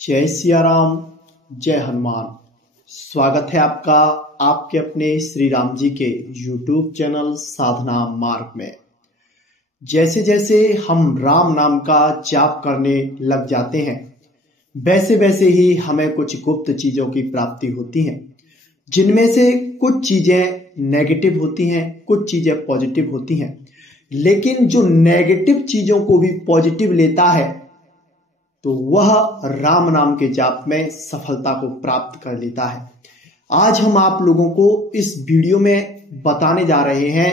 जय सिया राम, जय हनुमान। स्वागत है आपका आपके अपने श्री राम जी के YouTube चैनल साधना मार्ग में। जैसे जैसे हम राम नाम का जाप करने लग जाते हैं, वैसे वैसे ही हमें कुछ गुप्त चीजों की प्राप्ति होती है, जिनमें से कुछ चीजें नेगेटिव होती हैं, कुछ चीजें पॉजिटिव होती हैं। लेकिन जो नेगेटिव चीजों को भी पॉजिटिव लेता है तो वह राम नाम के जाप में सफलता को प्राप्त कर लेता है। आज हम आप लोगों को इस वीडियो में बताने जा रहे हैं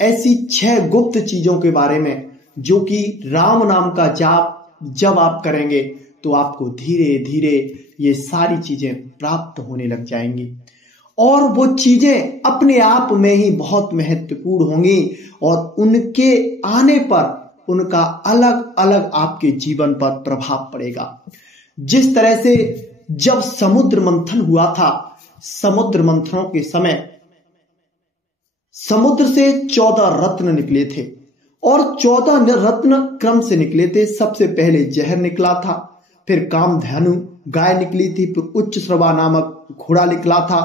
ऐसी 6 गुप्त चीजों के बारे में, जो कि राम नाम का जाप जब आप करेंगे तो आपको धीरे धीरे ये सारी चीजें प्राप्त होने लग जाएंगी और वो चीजें अपने आप में ही बहुत महत्वपूर्ण होंगी और उनके आने पर उनका अलग अलग आपके जीवन पर प्रभाव पड़ेगा। जिस तरह से जब समुद्र मंथन हुआ था, समुद्र मंथनों के समय समुद्र से 14 रत्न निकले थे और 14 रत्न क्रम से निकले थे। सबसे पहले जहर निकला था, फिर कामधेनु गाय निकली थी, फिर उच्च श्रवा नामक घोड़ा निकला था,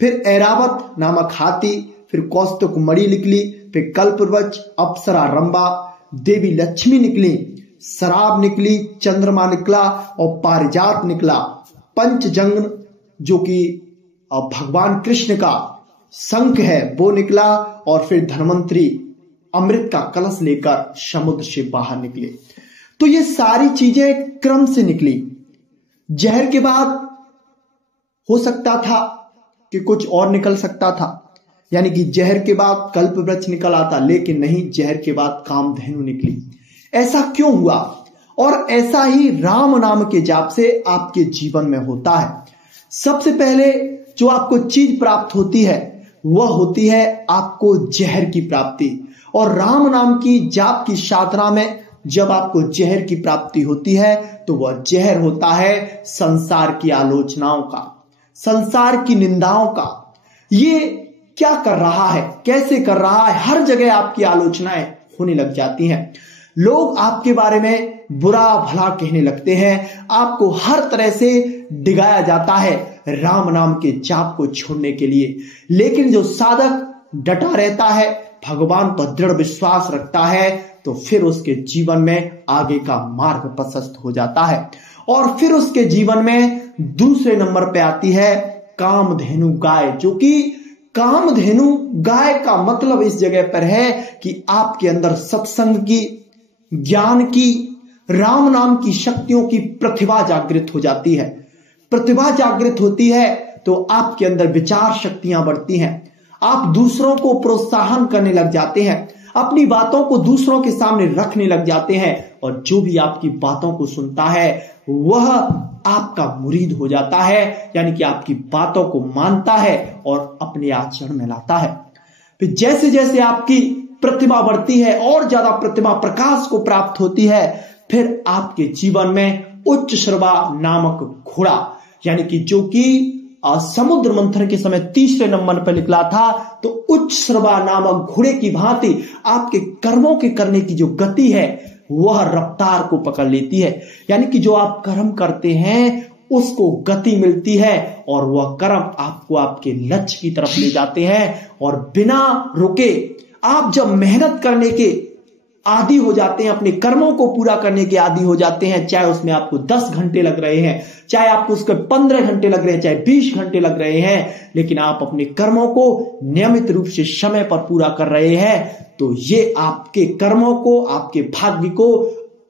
फिर ऐरावत नामक हाथी, फिर कौस्तुभ मणि निकली, फिर कल्पवृक्ष, अप्सरा रंबा, देवी लक्ष्मी निकली, शराब निकली, चंद्रमा निकला और पारिजात निकला। पंचजंग जो कि भगवान कृष्ण का शंख है वो निकला और फिर धन्वंतरी अमृत का कलश लेकर समुद्र से बाहर निकले। तो ये सारी चीजें क्रम से निकली। जहर के बाद हो सकता था कि कुछ और निकल सकता था, यानी कि जहर के बाद कल्पवृक्ष निकल आता, लेकिन नहीं, जहर के बाद कामधेनु निकली। ऐसा क्यों हुआ? और ऐसा ही राम नाम के जाप से आपके जीवन में होता है। सबसे पहले जो आपको चीज प्राप्त होती है वह होती है आपको जहर की प्राप्ति। और राम नाम की जाप की साधना में जब आपको जहर की प्राप्ति होती है तो वह जहर होता है संसार की आलोचनाओं का, संसार की निंदाओं का। ये क्या कर रहा है, कैसे कर रहा है, हर जगह आपकी आलोचनाएं होने लग जाती हैं। लोग आपके बारे में बुरा भला कहने लगते हैं, आपको हर तरह से डिगाया जाता है राम नाम के जाप को छोड़ने के लिए। लेकिन जो साधक डटा रहता है, भगवान पर दृढ़ विश्वास रखता है, तो फिर उसके जीवन में आगे का मार्ग प्रशस्त हो जाता है। और फिर उसके जीवन में दूसरे नंबर पे आती है कामधेनु गाय, जो कि कामधेनु गाय का मतलब इस जगह पर है कि आपके अंदर सत्संग की, ज्ञान की, राम नाम की शक्तियों की प्रतिभा जागृत हो जाती है। प्रतिभा जागृत होती है तो आपके अंदर विचार शक्तियां बढ़ती हैं, आप दूसरों को प्रोत्साहन करने लग जाते हैं, अपनी बातों को दूसरों के सामने रखने लग जाते हैं और जो भी आपकी बातों को सुनता है वह आपका मुरीद हो जाता है, यानी कि आपकी बातों को मानता है और अपने आचरण में लाता है। फिर जैसे जैसे आपकी प्रतिभा बढ़ती है और ज्यादा प्रतिभा प्रकाश को प्राप्त होती है, फिर आपके जीवन में उच्च श्रवा नामक घोड़ा, यानी कि जो कि समुद्र मंथन के समय तीसरे नंबर पर निकला था, तो उच्च श्रवा नामक घोड़े की भांति आपके कर्मों के करने की जो गति है वह रफ्तार को पकड़ लेती है। यानी कि जो आप कर्म करते हैं उसको गति मिलती है और वह कर्म आपको आपके लक्ष्य की तरफ ले जाते हैं। और बिना रुके आप जब मेहनत करने के आदी हो जाते हैं, अपने कर्मों को पूरा करने के आदी हो जाते हैं, चाहे उसमें आपको 10 घंटे लग रहे हैं, चाहे आपको उसके 15 घंटे लग रहे हैं, चाहे 20 घंटे लग रहे हैं, लेकिन आप अपने कर्मों को नियमित रूप से समय पर पूरा कर रहे हैं, तो ये आपके कर्मों को, आपके भाग्य को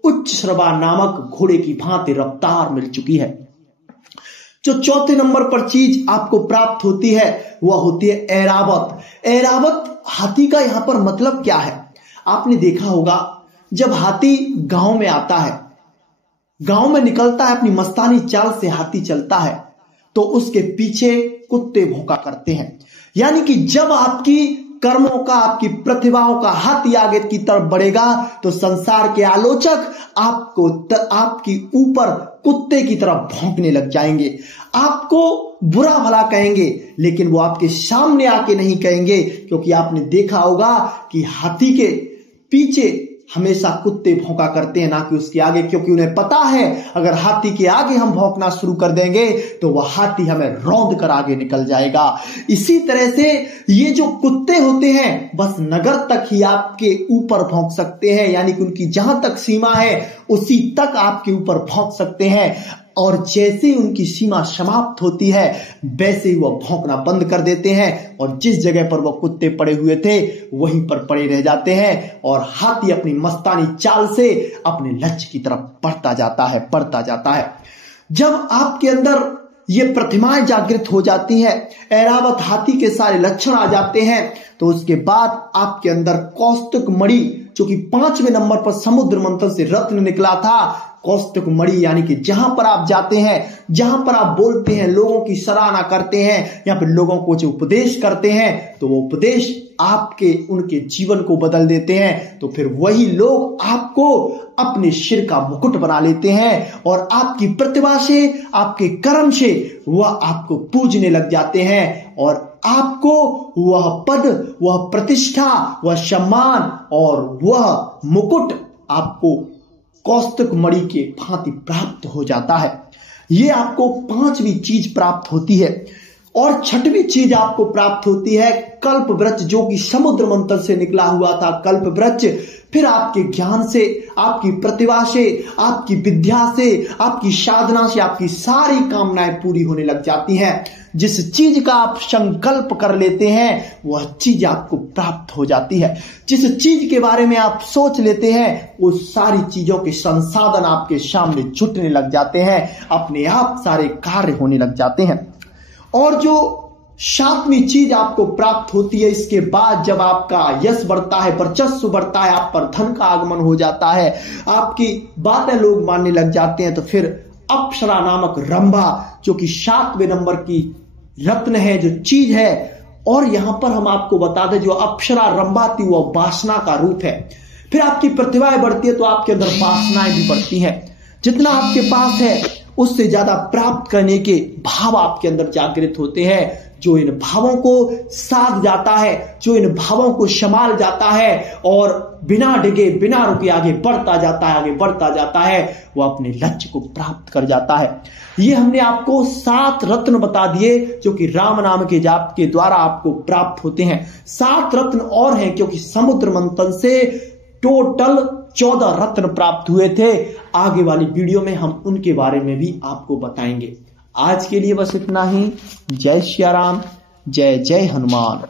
उच्च श्रवा नामक घोड़े की भांति रफ्तार मिल चुकी है। जो चौथे नंबर पर चीज आपको प्राप्त होती है वह होती है ऐरावत। ऐरावत हाथी का यहां पर मतलब क्या है? आपने देखा होगा जब हाथी गांव में आता है, गांव में निकलता है, अपनी मस्तानी चाल से हाथी चलता है, तो उसके पीछे कुत्ते भौंका करते हैं। यानी कि जब आपकी कर्मों का, आपकी प्रतिभाओं का हाथ आगे की तरफ बढ़ेगा तो संसार के आलोचक आपको आपकी ऊपर कुत्ते की तरफ भौंकने लग जाएंगे, आपको बुरा भला कहेंगे, लेकिन वो आपके सामने आके नहीं कहेंगे, क्योंकि आपने देखा होगा कि हाथी के पीछे हमेशा कुत्ते भौंका करते हैं, ना कि उसके आगे, क्योंकि उन्हें पता है अगर हाथी के आगे हम भौंकना शुरू कर देंगे तो वह हाथी हमें रौंद कर आगे निकल जाएगा। इसी तरह से ये जो कुत्ते होते हैं बस नगर तक ही आपके ऊपर भौंक सकते हैं, यानी कि उनकी जहां तक सीमा है उसी तक आपके ऊपर भौंक सकते हैं, और जैसे ही उनकी सीमा समाप्त होती है वैसे ही वह भौंकना बंद कर देते हैं, और जिस जगह पर वह कुत्ते पड़े हुए थे वहीं पर पड़े रह जाते हैं, और हाथी अपनी मस्तानी चाल से अपने लक्ष्य की तरफ बढ़ता जाता है। जब आपके अंदर ये प्रतिमाएं जागृत हो जाती हैं, ऐरावत हाथी के सारे लक्षण आ जाते हैं, तो उसके बाद आपके अंदर कौस्तुक मणि, जो कि 5वें नंबर पर समुद्र मंथन से रत्न निकला था, कौस्तुक मणि, यानी कि जहां पर आप जाते हैं, जहां पर आप बोलते हैं, लोगों की सराहना करते हैं या फिर लोगों को जो उपदेश करते हैं, तो वो उपदेश आपके उनके जीवन को बदल देते हैं। तो फिर वही लोग आपको अपने सिर का मुकुट बना लेते हैं, और आपकी प्रतिभा से, आपके कर्म से वह आपको पूजने लग जाते हैं, और आपको वह पद, वह प्रतिष्ठा, वह सम्मान और वह मुकुट आपको कौस्तुक मणि के भांति प्राप्त हो जाता है। ये आपको 5वीं चीज प्राप्त होती है। और 6वीं चीज आपको प्राप्त होती है कल्प वृक्ष, जो कि समुद्र मंथन से निकला हुआ था कल्प वृक्ष। फिर आपके ज्ञान से, आपकी प्रतिभा से, आपकी विद्या से, आपकी साधना से आपकी सारी कामनाएं पूरी होने लग जाती हैं। जिस चीज का आप संकल्प कर लेते हैं वह चीज आपको प्राप्त हो जाती है। जिस चीज के बारे में आप सोच लेते हैं वो सारी चीजों के संसाधन आपके सामने जुटने लग जाते हैं, अपने आप सारे कार्य होने लग जाते हैं। और जो 7वीं चीज आपको प्राप्त होती है, इसके बाद जब आपका यश बढ़ता है, वर्चस्व बढ़ता है, आप पर धन का आगमन हो जाता है, आपकी बातें लोग मानने लग जाते हैं, तो फिर अप्सरा नामक रंभा, जो कि 7वें नंबर की रत्न है, जो चीज है। और यहां पर हम आपको बता दें, जो अप्सरा रंभा थी वह वासना का रूप है। फिर आपकी प्रतिभाएं बढ़ती है तो आपके अंदर वासनाएं भी बढ़ती हैं। जितना आपके पास है उससे ज्यादा प्राप्त करने के भाव आपके अंदर जागृत होते हैं, जो इन भावों को साध जाता है, जो इन भावों को संभाल जाता है और बिना डिगे, बिना रुके आगे बढ़ता जाता है, वो अपने लक्ष्य को प्राप्त कर जाता है। ये हमने आपको 7 रत्न बता दिए जो कि राम नाम के जाप के द्वारा आपको प्राप्त होते हैं। 7 रत्न और हैं, क्योंकि समुद्र मंथन से टोटल 14 रत्न प्राप्त हुए थे। आगे वाली वीडियो में हम उनके बारे में भी आपको बताएंगे। आज के लिए बस इतना ही। जय श्री राम, जय जय हनुमान।